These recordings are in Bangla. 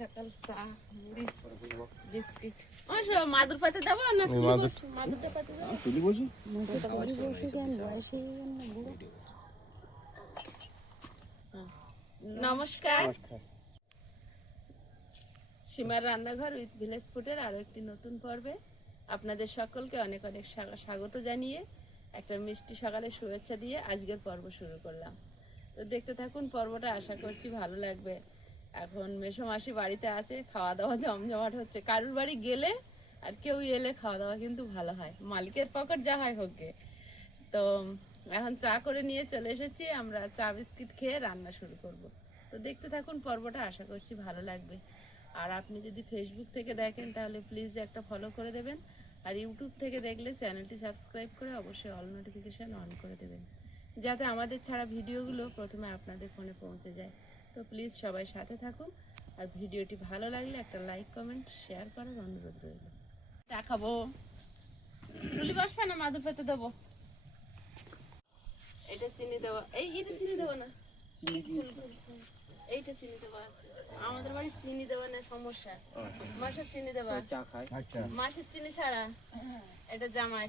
সকাল চা মুড়ি বিস্কিট ওই মাদুর পাতে দেবো না মাদুরটা পাতে দেবো তুলি বসি নমস্কার সীমার রান্নাঘর উইথ ভিলেজ ফুডের আরো একটি নতুন পর্বে আপনাদের সকলকে অনেক অনেক স্বাগত জানিয়ে একটা মিষ্টি সকালে শুভেচ্ছা দিয়ে আজকের পর্ব শুরু করলাম। তো দেখতে থাকুন পর্বটা, আশা করছি ভালো লাগবে। এখন মেসো মাসি বাড়িতে আছে, খাওয়া দাওয়া জমজমাট হচ্ছে। কারুর বাড়ি গেলে আর কেউ এলে খাওয়া দাওয়া কিন্তু ভালো হয়, মালিকের পকেট যা হয় হোক। তো এখন চা করে নিয়ে চলে এসেছি, আমরা চা বিস্কিট খেয়ে রান্না শুরু করব। তো দেখতে থাকুন পর্বটা, আশা করছি ভালো লাগবে। আর আপনি যদি ফেসবুক থেকে দেখেন তাহলে প্লিজ একটা ফলো করে দেবেন, আর ইউটিউব থেকে দেখলে চ্যানেলটি সাবস্ক্রাইব করে অবশ্যই অল নোটিফিকেশান অন করে দেবেন, যাতে আমাদের ছাড়া ভিডিওগুলো প্রথমে আপনাদের ফোনে পৌঁছে যায়। তো প্লিজ সবাই সাথে থাকুন, আর ভিডিওটি ভালো লাগলে একটা লাইক কমেন্ট শেয়ার করার অনুরোধ রইল। চা খাবো, টুলি বসবে না, মাদুর পেতে দেবো। এটা চিনি দেওয়া, এইটা চিনি দেবো না, এইটা চিনি দেওয়া আছে। আমাদের বাড়ি চিনি দেওয়া না সমস্যা, মাসের চিনি দেওয়া, চা খায় মাসের চিনি ছাড়া। এটা জামাই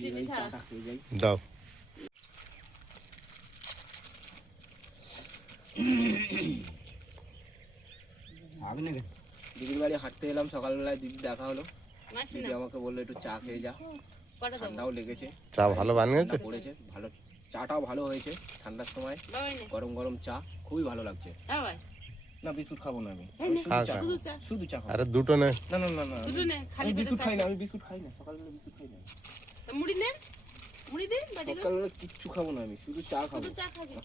চিনি ছাড়া দাও। দিদির বাড়ি হাঁটতে এলাম সকালবেলায়, দিদি দেখা হলো। দিদি আমাকে বললো একটু চা খেয়ে যা, ঠান্ডাও লেগেছে। চা ভালো বানিয়েছে, পড়েছে ভালো, চাটাও ভালো হয়েছে। ঠান্ডার সময় গরম গরম চা খুবই ভালো লাগছে। না বিস্কুট খাবো না আমি, শুধু চা খাবো। আরে দুটো নে। না না না না, আমি বিস্কুট খাই না, আমি বিস্কুট খাই না, সকালবেলা বিস্কুট খাই না। মুড়ি নেন, মুড়ি দিন। সকালবেলা কিচ্ছু খাবো না, আমি শুধু চা খাবো।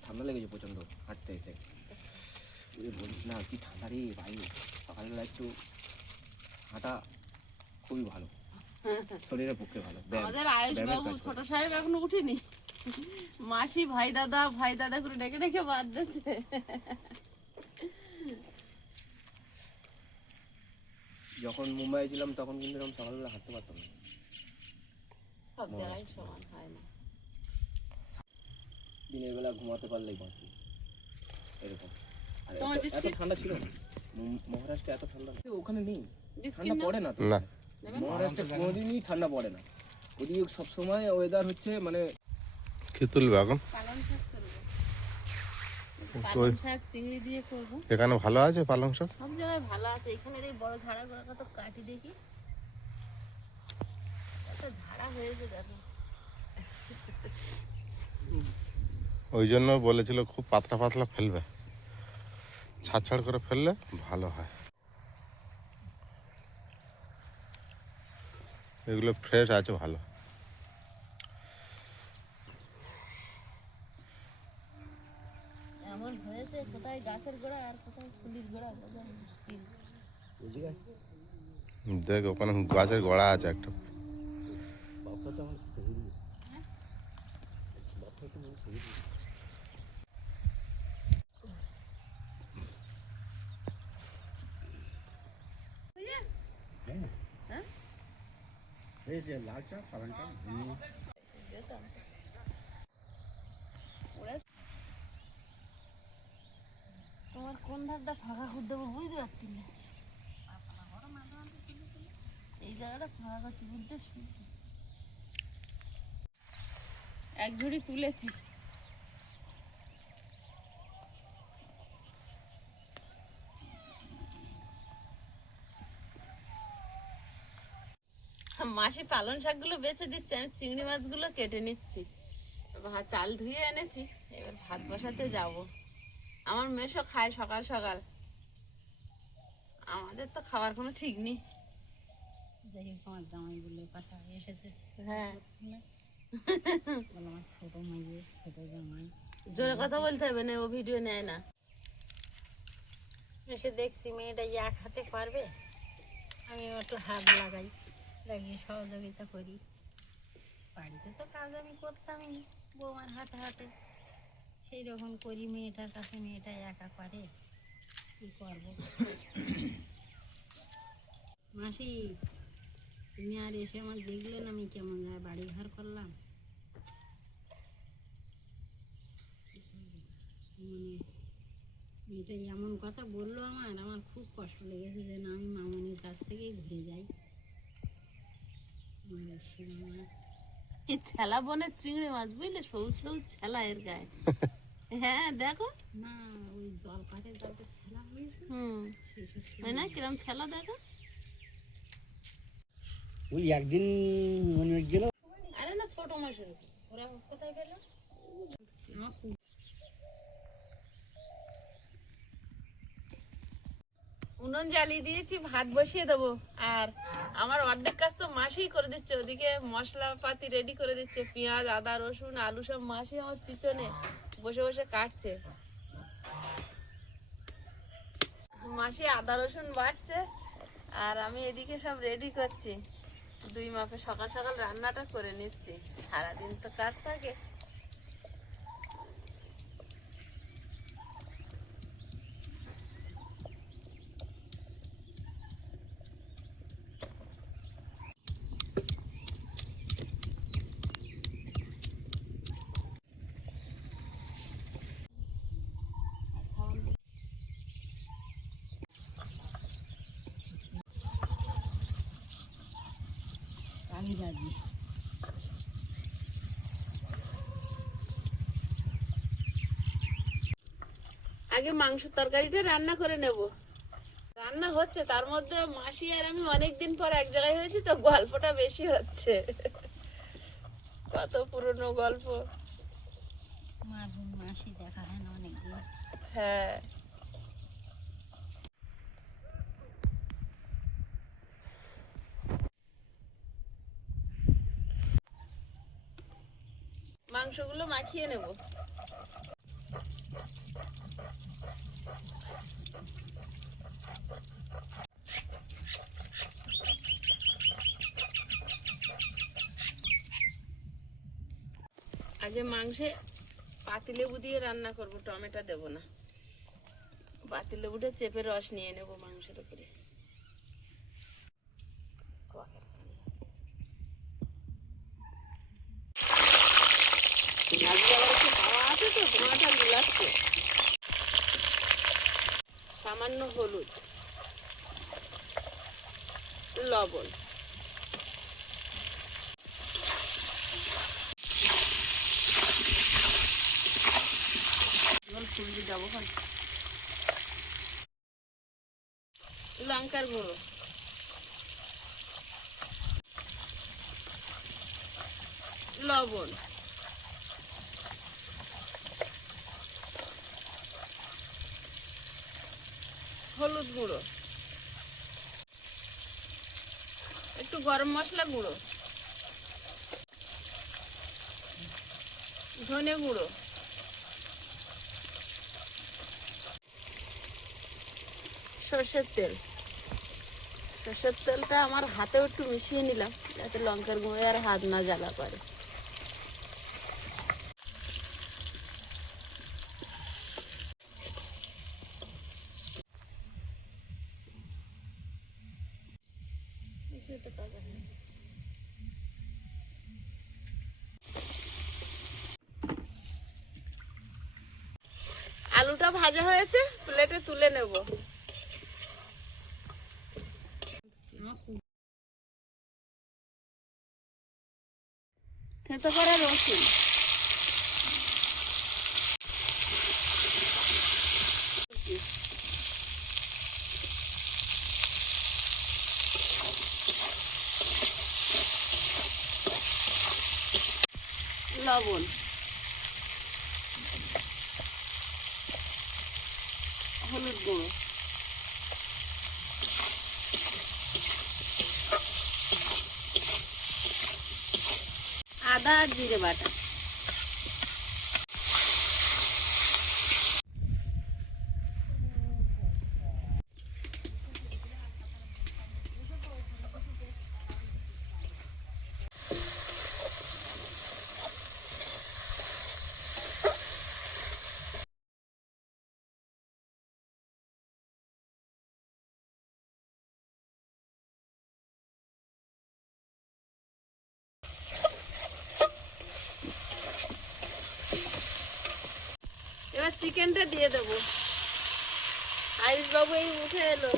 ঠান্ডা লেগেছে প্রচন্ড হাঁটতে এসে। বলিস না কি ঠান্ডা রে ভাই, সকালবেলা একটু হাঁটা খুবই ভালো, শরীরের পক্ষে ভালো। আমাদের আয়ুষ বাবু ছোট সাহেব এখনো উঠেনি, মাসি ভাই দাদা করে ডেকে ডেকে বাদ দিচ্ছে। যখন মুম্বাই ছিলাম তখন কিন্তু এরকম সকালবেলা হাঁটতে পারতাম না। সব জায়গায় সমান হয় না, দিনের বেলা ঘুমাতে পারলেই বাঁচি এরকম। আর এত ঠান্ডা ছিল না মহারাষ্ট্রে, এত ঠান্ডা ওখানে নেই, ঠান্ডা পড়ে না তো। মহারাষ্ট্রে কোনোদিনই ঠান্ডা পড়ে না, ওদিকে সবসময় ওয়েদার হচ্ছে মানে। কি তুলবে এখন? পালং শাক চিংড়ি দিয়ে করবো। এখানে ভালো আছে পালং শাক, সব জায়গায় ভালো আছে। এখানে এই বড় ঝাড়া গুলো কত কাটি দেখি, একটা ঝাড়া হয়েছে দেখো। ওই জন্য বলেছিল খুব পাতলা পাতলা ফেলবে, ছাড় করে ফেললে ভালো হয়। এগুলো ফ্রেশ আছে ভালো। এমন হয়েছে কোথায় গাছের গোড়া আর কোথায় ফুলির গোড়া, দেখ ওখানে গাছের গোড়া আছে একটা। লাল চা পালং চা তোমার কোন ধারটা ফাঁকা করে দেবো বুঝতে পারছি না। এই জায়গাটা ফাঁকা করতে বলতে এক ঝুড়ি তুলেছি। মাসি পালং শাকগুলো বেছে দিচ্ছে, আমি চিংড়ি মাছগুলো কেটে নিচ্ছি। চাল ধুয়ে এনেছি, এবার ভাত বসাতে যাব। আমার মেশো খায় সকাল সকাল, আমাদের তো খাবার কোনো ঠিক নেই। যাই হোক আমার জামাইগুলো পাঠা এসেছে। হ্যাঁ আমার ছোট মেয়ে ছোট জামাই, জোরে কথা বলতে হবে না, ও ভিডিও নেয় না। এসে দেখছি মেয়েটা এক হাতে পারবে, আমি একটু হাত লাগিয়ে সহযোগিতা করি। বাড়িতে তো কাজ আমি করতামই বৌমার হাতে হাতে, সেই রকম করি। মেয়েটার কাছে মেয়েটা একা পারে, কি করব। মাসি তুমি আর এসে আমার দেখলেন আমি কেমন বাড়ি ঘর করলাম, মানে এটা এমন কথা বললো আমার খুব কষ্ট লেগেছে যে না আমি মামনির কাছ থেকেই ঘুরে যাই। এই ছেলা বনের চিংড়ি মাছ বুঝলে, সবুজ সবুজ ছেলা এর গায়ে। হ্যাঁ দেখো না ওই জল কাঠের জলটা ছেলা হয়েছে, তাই না, কিরম ছেলা দেখো। ওই একদিন মনে গেল আরে না, ছোট মাছ ওরা কোথায় পেলো। আমার খুব উনুন জ্বালিয়ে দিয়েছি, ভাত বসিয়ে দেবো। আর আমার অর্ধেক কাজ তো মাসেই করে দিচ্ছে, ওদিকে মশলাপাতি রেডি করে দিচ্ছে, পেঁয়াজ আদা রসুন আলু সব মাসি আমার পিছনে বসে বসে কাটছে। মাসি আদা রসুন বাটছে আর আমি এদিকে সব রেডি করছি। দুই মাপে সকাল সকাল রান্নাটা করে নিচ্ছি, সারাদিন তো কাজ থাকে। আমি যাবি আগে মাংস তরকারিটা রান্না করে নেব। রান্না হচ্ছে, তার মধ্যে মাসি আর আমি অনেকদিন পর এক জায়গায় হয়েছি তো গল্পটা বেশি হচ্ছে। কত পুরনো গল্প। মাসি দেখা হয় না অনেকদিন। হ্যাঁ মাংসগুলো মাখিয়ে নেব। আজ মাংসে পাতিলেবু দিয়ে রান্না করব, টমেটো দেব না। পাতিলেবুটা চেপে রস নিয়ে নেব মাংসের উপরে। আজকে আবার একটু হাওয়া আছে তো, ধোঁয়াটা গুলাচ্ছে। সামান্য হলুদ, লবণ, ফুলবি যাবো, লঙ্কার গুঁড়ো, লবণ, হলুদ গুঁড়ো, একটু গরম মশলা গুঁড়ো, ধনে গুঁড়ো, সর্ষের তেল। সর্ষের তেলটা আমার হাতেও একটু মিশিয়ে নিলাম যাতে লঙ্কার গুঁড়ো আর হাত না জ্বালা করে। আলুটা ভাজা হয়েছে, প্লেটে তুলে নেব। থেতো করা রসুন, লবণ, হলুদ গুঁড়ো, আদা আর জিরে বাটা। এবার চিকেনটা দিয়ে দেবো। আয়ুষ বাবু এই উঠে এলো।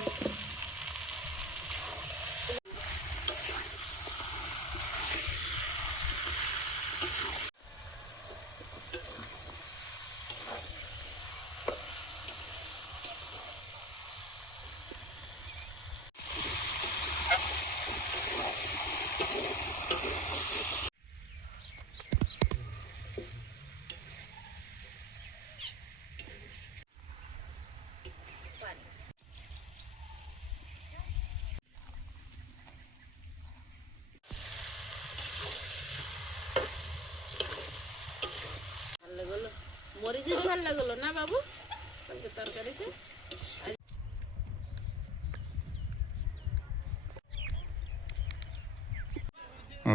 ভালো লাগলো, মরিচের ঝাল লাগলো না বাবু কালকে তরকারিতে?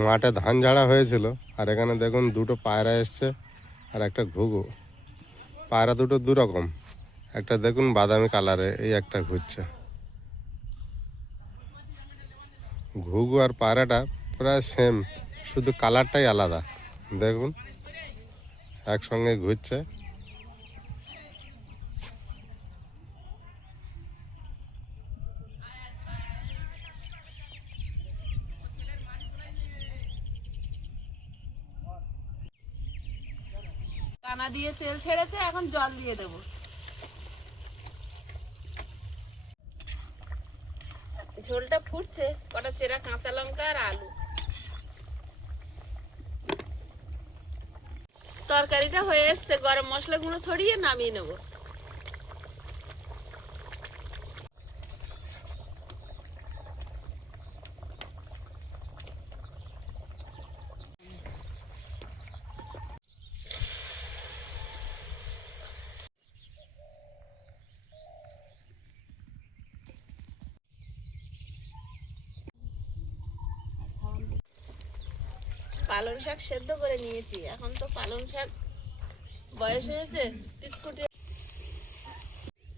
মাঠে ধান ঝাড়া হয়েছিল, আর এখানে দেখুন দুটো পায়রা এসছে আর একটা ঘুঘু। পায়রা দুটো দু রকম, একটা দেখুন বাদামি কালারে, এই একটা ঘুরছে। ঘুঘু আর পায়রাটা প্রায় সেম, শুধু কালারটাই আলাদা। দেখুন একসঙ্গে ঘুরছে। কানা দিয়ে তেল ছেড়েছে, এখন জল দিয়ে দেবো। ঝোলটা ফুটছে, কটা চেরা কাঁচা লঙ্কা আর আলু। তরকারিটা হয়ে এসছে, গরম মশলা গুঁড়ো ছড়িয়ে নামিয়ে নেব। পালং শাক সেদ্ধ করে নিয়েছি, এখন তো পালং শাক বয়স হয়েছে তিতকুটে।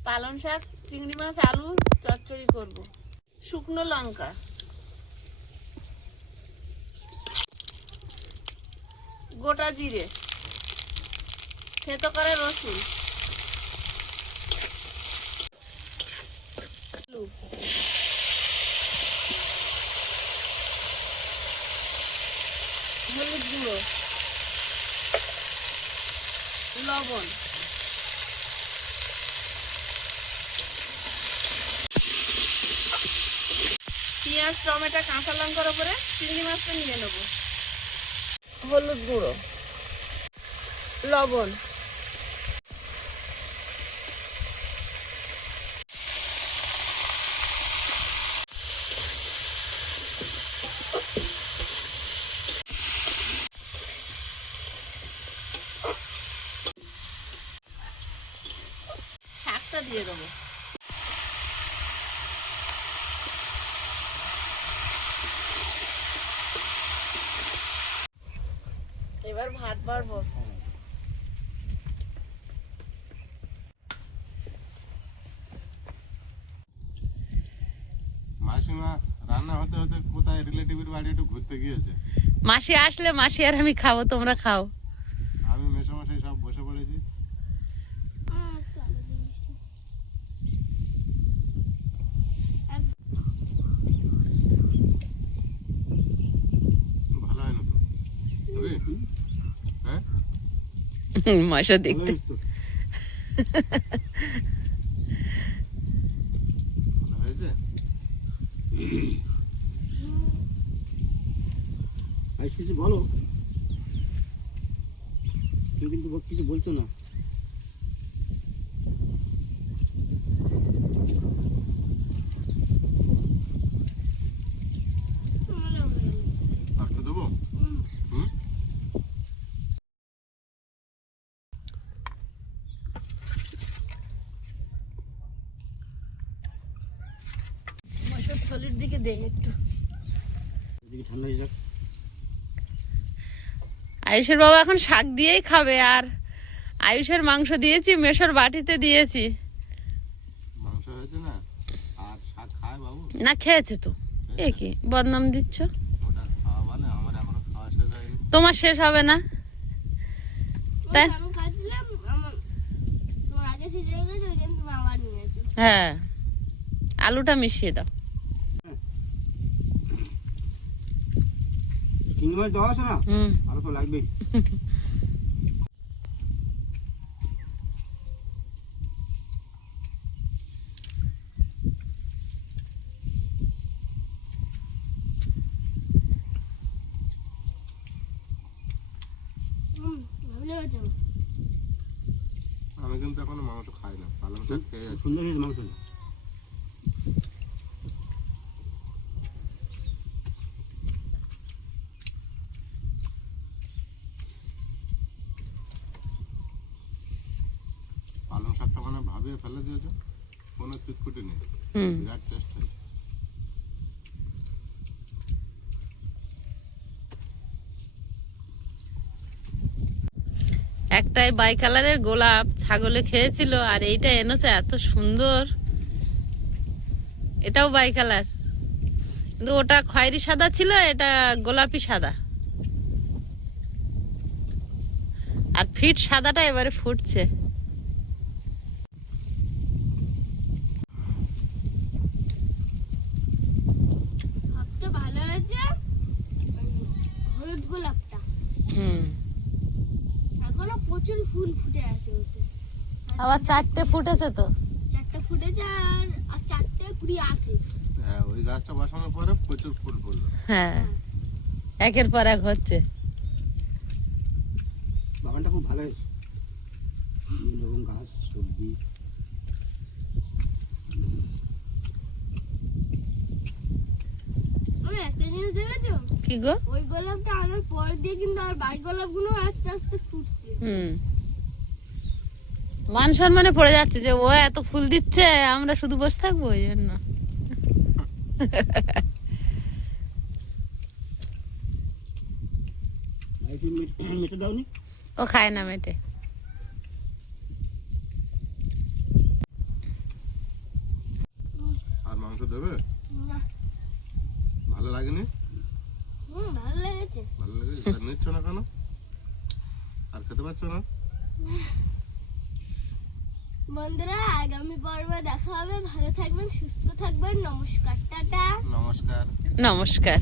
পালং শাক, চিংড়ি মাছ, আলু চচ্চড়ি করব। শুকনো লঙ্কা, গোটা জিরে, থেতো করা রসুন, আলু, হলুদ গুঁড়ো, লবণ, পেঁয়াজ, টমেটো, কাঁচা লঙ্কার উপরে চিংড়ি মাছটা নিয়ে নেব। হলুদ গুঁড়ো, লবণ, শাকটা দিয়ে দেবো। এবার ভাত বাড়বো। মাসিমা রান্না হতে হতে কোথায় রিলেটিভের বাড়ি একটু ঘুরতে গিয়েছে। মাসি আসলে মাসি আর আমি খাবো, তোমরা খাও। আমি মেসোমশাই সব বসে পড়েছি। ভালো হয় না তো? হবে? হ্যাঁ মশা দেখতে ভালো হয়েছে। আইস কিছু বলো, তুমি কিন্তু কিছু বলছো না। একটু দেবো? হুম। মশার থলির দিকে দেন একটু। এদিকে ঠান্ডা হয়ে যাক। আয়ুষের বাবা এখন শাক দিয়েই খাবে, আর আয়ুষের মাংস দিয়েছি, মেশোর বাটিতে দিয়েছি। মাংস হয়েছে না, আর শাক খায় বাবু? না খেয়েছে তো, এ কি বদনাম দিচ্ছ? ওটা খাওয়া ভালো, আমার এখনো খাওয়া শেষ হয়নি। তোমার শেষ হবে না তাই? আমি খাচ্ছিলাম, আমার তোমার আগে সিজে গেছে, ওই জন্য তুমি আবার নিয়েছো। হ্যাঁ, আলুটা মিশিয়ে দাও। চিংড়ি মাছ দেওয়া আছে না, হুম, আরো তো লাগবেই। আমি কিন্তু এখনো মাংস খাই না, পালং শাক খেয়ে যাচ্ছি। সুন্দর হয়েছে মাংস। পালং শাকটা মানে ভাবিয়ে ফেলে দিয়েছে, কোনো চিটকুটি নেই, হুম। বিরাট টেস্ট হয়েছে। একটাই বাই কালারের গোলাপ ছাগলে খেয়েছিল, আর এইটা এনেছে এত সুন্দর, এটাও বাই কালার, কিন্তু ওটা খয়েরি সাদা ছিল, এটা গোলাপি সাদা। আর ফিট সাদাটা এবারে ফুটছে। সবচেয়ে ভালো হয়েছে হলুদ গোলাপটা, হুম, এখনো প্রচুর ফুল ফুটে আছে ওতে। আবার 4টে ফুটেছে তো। 4টা ফুটেছে আর 4টে কুড়ি আছে। হ্যাঁ, ওই গাছটা বসানোর পরে প্রচুর ফুল পড়লো। হ্যাঁ, একের পর এক হচ্ছে। বাগানটা খুব ভালো হয়েছে, বিভিন্ন রকম গাছ সবজি। আমি একটা জিনিস দেখেছো, কি গো? ওই গোলাপটা আনার পর দিয়ে কিন্তু আর বাকি গোলাপগুলো আস্তে আস্তে ফুটছে। হুম, মান সম্মানে পড়ে যাচ্ছে যে ও এত ফুল দিচ্ছে, আমরা শুধু বসে থাকবো, ওই জন্য। মেটে দাওনি? ও খায় না মেটে। আর মাংস দেবে? না, ভালো লাগেনি? ভালো লেগেছে। ভালো লেগেছে? আর নিচ্ছ না কেন? আর খেতে পারছো না? বন্ধুরা, আগামী পর্বে দেখা হবে। ভালো থাকবেন, সুস্থ থাকবেন। নমস্কার, টাটা। নমস্কার। নমস্কার।